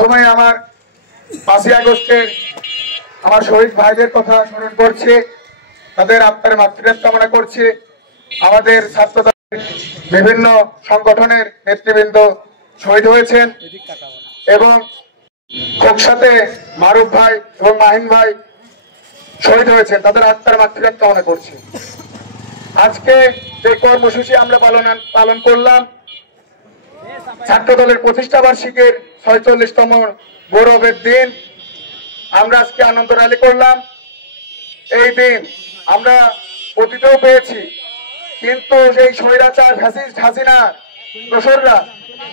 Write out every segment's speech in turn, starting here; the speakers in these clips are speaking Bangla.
প্রথমে আমার 5ই আগস্টের আমার শহীদ ভাইদের কথা স্মরণ করছি, তাদের আত্মার মাতৃত্ব কামনা করছি। আমাদের ছাত্রদলের বিভিন্ন সংগঠনের নেতৃবৃন্দ শহীদ হয়েছেন এবং খোকসাতে মারুফ ভাই এবং মাহিন ভাই শহীদ হয়েছেন, তাদের আত্মার মাতৃত্ব কামনা করছি। আজকে যে কর্মসূচি আমরা পালন করলাম, ছাত্রদলের প্রতিষ্ঠা বার্ষিকীর 46তম গৌরবের দিন আমরা আজকে আনন্দ র্যালি করলাম। এই দিন আমরা অতীতেও পেয়েছি, কিন্তু সেই স্বৈরাচার ফ্যাসিস্ট হাসিনা দোসররা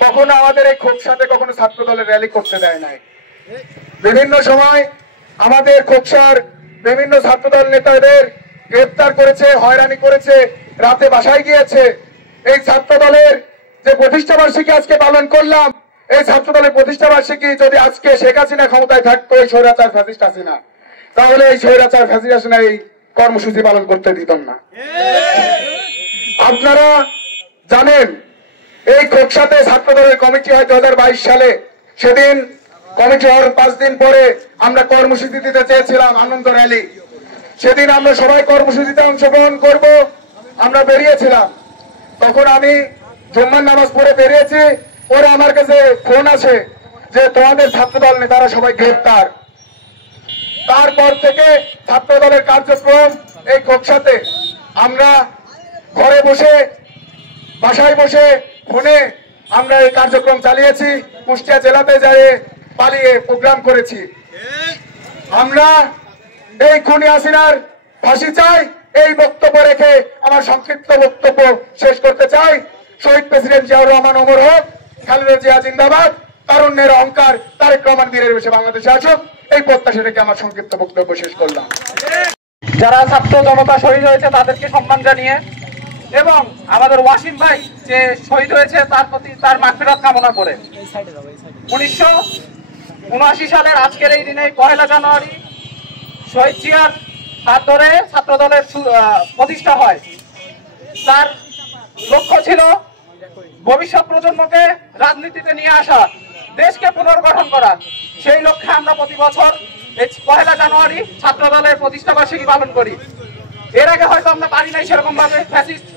কখনো আমাদের এই খোকসাতে কখনো ছাত্রদলের র্যালি করতে দেয় নাই। বিভিন্ন সময় আমাদের খোকসার বিভিন্ন ছাত্রদল নেতাদের গ্রেফতার করেছে, হয়রানি করেছে, রাতে বাসায় গিয়েছে। এই ছাত্রদলের যে প্রতিষ্ঠা বার্ষিকী আজকে পালন করলাম, এই ছাত্রদলের প্রতিষ্ঠা বার্ষিকী যদি আজকে শেখ হাসিনা ক্ষমতায় থাকতো, এই স্বৈরাচার ফ্যাসিস্ট হাসিনা, তাহলে এই স্বৈরাচার ফ্যাসিস্ট হাসিনা এই কর্মসূচি পালন করতে দিতাম না। আপনারা জানেন এই খোকসাতে ছাত্রদলের কমিটি হয় 2022 সালে। সেদিন কমিটি হওয়ার 5 দিন পরে আমরা কর্মসূচি দিতে চেয়েছিলাম আনন্দ র্যালি। সেদিন আমরা সবাই কর্মসূচিতে অংশগ্রহণ করব, আমরা বেরিয়েছিলাম। তখন আমি জুম্মার নামাজ পড়ে বেরিয়েছি, ওরা আমার কাছে ফোন আসে যে তোমাদের ছাত্রদল নেতারা সবাই গ্রেফতার। তারপর থেকে ছাত্রদলের কার্যক্রম এই খোকসাতে আমরা ঘরে বসে, বাসায় বসে, ফোনে আমরা এই কার্যক্রম চালিয়েছি। কুষ্টিয়া জেলাতে যাই পালিয়ে প্রোগ্রাম করেছি। আমরা এই খুনি হাসিনার ফাঁসি চাই, এই বক্তব্য রেখে আমার সংক্ষিপ্ত বক্তব্য শেষ করতে চাই। শহীদ প্রেসিডেন্ট জিয়াউর রহমান অমর হোক, খালেদা জিয়া জিন্দাবাদ, তারুণ্যের অহংকার তারেক রহমান বীরের বেশে বাংলাদেশে আসুক, এই প্রত্যাশা রেখে আমার সংক্ষিপ্ত বক্তব্য শেষ করলাম। যারা ছাত্র জনতা শহীদ হয়েছে তাদেরকে সম্মান জানিয়ে এবং আমাদের ওয়াসিম ভাই যে শহীদ হয়েছে তার প্রতি তার মাগফিরাত কামনা করে 1979 সালের আজকের এই দিনে 1 জানুয়ারি শহীদ জিয়ার হাত ধরে ছাত্রদলের প্রতিষ্ঠা হয়। তার লক্ষ্য ছিল ভবিষ্যৎ প্রজন্মকে রাজনীতিতে নিয়ে আসা, দেশকে পুনর্গঠন করা। সেই লক্ষ্যে আমরা প্রতি বছর 1 জানুয়ারি ছাত্রদলের প্রতিষ্ঠা বার্ষিকী পালন করি। এর আগে হয়তো আমরা পারি নাই সেরকম ভাবে ফ্যাসিস্ট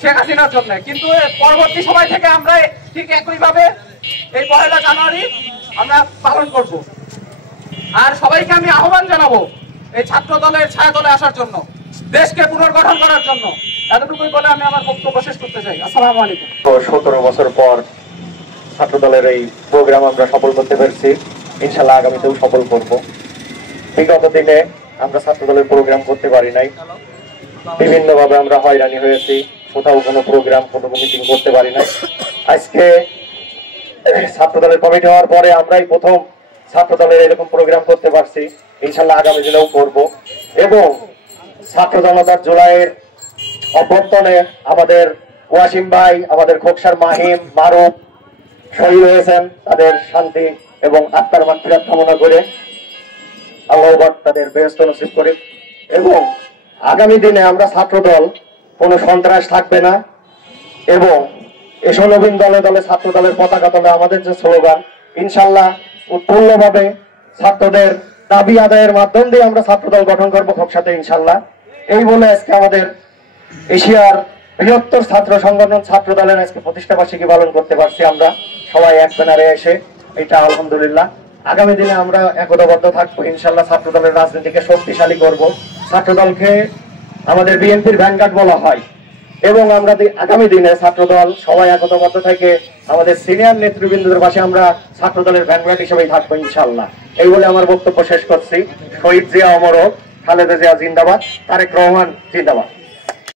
শেখ হাসিনার জন্য, কিন্তু পরবর্তী সময় থেকে আমরা ঠিক একই ভাবে এই 1 জানুয়ারি আমরা পালন করব। আর সবাইকে আমি আহ্বান জানাবো এই ছাত্রদলের ছায়াতলে আসার জন্য, দেশকে পুনর্গঠন করার জন্য। এতটুকুই বলে আমি আমার বক্তব্য শেষ করতে চাই। আসসালামু আলাইকুম। 17 বছর পর ছাত্রদলের এই প্রোগ্রাম আমরা সফল করতে পেরেছি, ইনশাআল্লাহ আগামীতেও সফল করব। বিগত দিনে আমরা ছাত্রদলের প্রোগ্রাম করতে পারি নাই, বিভিন্ন ভাবে আমরা হয়রানি হয়েছি, কোথাও কোনো প্রোগ্রাম, কোনো মিটিং করতে পারি নাই। আজকে ছাত্রদলের কমিটি হওয়ার পরে আমরাই প্রথম ছাত্রদলের এরকম প্রোগ্রাম করতে পারছি, ইনশাআল্লাহ আগামী দিনেও করব। এবং ছাত্র জনতার জুলাইয়ের অভ্যর্থনে আমাদের ওয়াসিম ভাই, আমাদের খোকসার মাহিম, মারুফ শহীদ হয়েছেন, তাদের শান্তি এবং আত্মার মাগফিরাত কামনা করে আল্লাহ তাদের বেহেশত নসিব করে। এবং আগামী দিনে আমরা ছাত্রদল কোনো সন্ত্রাস থাকবে না এবং এসো নবীন দলে দলে ছাত্রদলের পতাকা তলে আমাদের যে স্লোগান, ইনশাআল্লাহ উৎপূর্ণভাবে ছাত্রদের দাবি আদায়ের মাধ্যম দিয়ে আমরা ছাত্রদল গঠন করবো খোকসাতে ইনশাআল্লাহ। এই বলে আজকে আমাদের এশিয়ার বৃহত্তর ছাত্র সংগঠন ছাত্রদলের আজকে প্রতিষ্ঠা বার্ষিকী পালন করতে পারছি আমরা সবাই এক ব্যানারে এসে, এটা আলহামদুলিল্লাহ। আগামী দিনে আমরা একতাবদ্ধ থাকবো ইনশাআল্লাহ, ছাত্রদলের রাজনীতিকে শক্তিশালী করব। ছাত্রদলকে আমাদের বিএনপির ভ্যানগার্ড বলা হয় এবং আমরা আগামী দিনে ছাত্রদল সবাই একতাবদ্ধ থেকে আমাদের সিনিয়র নেতৃবৃন্দদের পাশে আমরা ছাত্রদলের ভ্যানগার্ড হিসেবেই থাকবো ইনশাআল্লাহ। এই বলে আমার বক্তব্য শেষ করছি। শহীদ জিয়া অমর হোক, খালেদা জিয়া জিন্দাবাদ, তারেক রহমান জিন্দাবাদ।